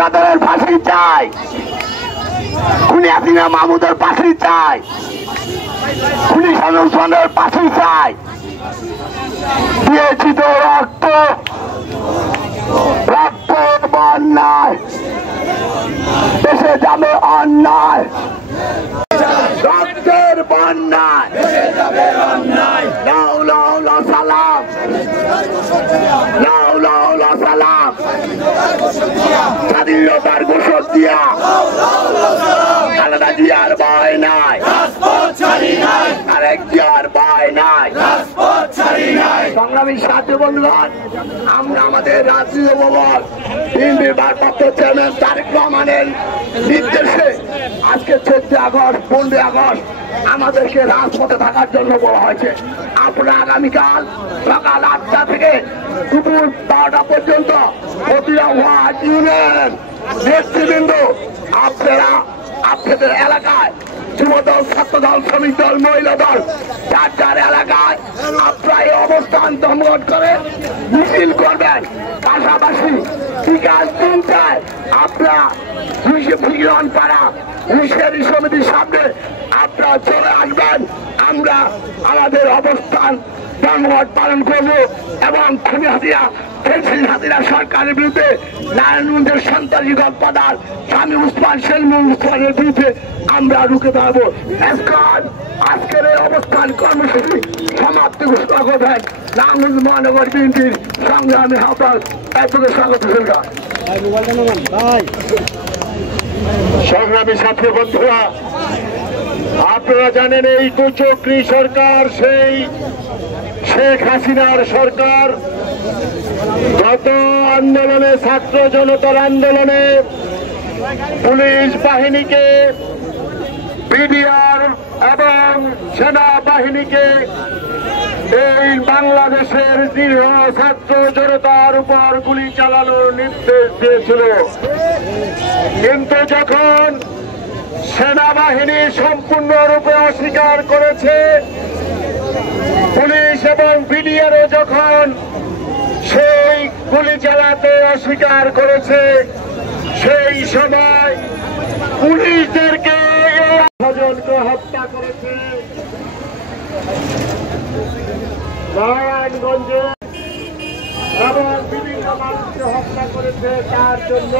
কাতারের ফাঁসি চাই, খুনি হাসিনা মাহমুদের ফাঁসি চাই, খুনি সানুসনের ফাঁসি চাই। দিয়েছি তো রক্ত, রক্তের বন্যায় দেশে যাবে অন্যায়, রক্তের বন্যায় লাউ লাউ লা সালাম, লাউ লাউ লা সালাম, স্বাধীনতার ঘোষক দিয়া খালেদা জিয়ার ভয় নাই, আরেক জিয়ার ভয় নাই। সংগ্রামী সাথী বন্ধুগণ, আমরা আমাদের রাষ্ট্রীয় ভবন বিএনপির ভারপ্রাপ্ত চেয়ারম্যান তারেক রহমানের নির্দেশে আজকে 14 আগস্ট 15 আগস্ট আমাদেরকে রাজপথে থাকার জন্য বলা হয়েছে। আপনারা আগামীকাল সকাল 8টা থেকে দুপুর 12টা পর্যন্ত প্রতিটা ওয়ার্ড ইউনিয়ন নেতৃবৃন্দ আপনারা আপনাদের এলাকায় যুবদল, ছাত্রদল, শ্রমিক দল, মহিলা দল যার যার এলাকায় আপনারা এই অবস্থান ধর্মঘট করে মিছিল করবেন। পাশাপাশি বিকাল 3টায় আপনারা পাড়া হুঁশিয়ারি সমিতির সামনে আপনারা চলে আসবেন। আমরা আমাদের অবস্থান ধর্মঘট পালন করব এবং খুনি হাসিনা সরকারের বিরুদ্ধে নারায়ণগঞ্জের সন্ত্রাসী গডফাদার স্বামী উসমান সেলিম উসমানের বিরুদ্ধে আমরা রুখে দাঁড়াবো। আজকের এই অবস্থান কর্মসূচি সমাপ্তি ঘোষণা করবেন নারায়ণগঞ্জ মহানগর বিএনপির সংগ্রামী আহ্বায়ক অ্যাডভোকেট স্বাগত সিনহা। সংগ্রামী ছাত্র বন্ধুরা, আপনারা জানেন এই কুচক্রী সরকার সেই শেখ হাসিনার সরকার। গত আন্দোলনে, ছাত্র জনতার আন্দোলনে পুলিশ বাহিনীকে, বিডিআর এবং সেনাবাহিনীকে এই বাংলাদেশের নিরীহ ছাত্র জনতার উপর গুলি চালানোর নির্দেশ দিয়েছিল। কিন্তু যখন সেনাবাহিনী সম্পূর্ণরূপে অস্বীকার করেছে, পুলিশ এবং বিডিআরও যখন সেই গুলি চালাতে অস্বীকার করেছে, সেই সময় পুলিশদেরকে জনকে হত্যা করেছে নারায়ণগঞ্জে এবং বিভিন্ন মানুষকে হত্যা করেছে। তার জন্য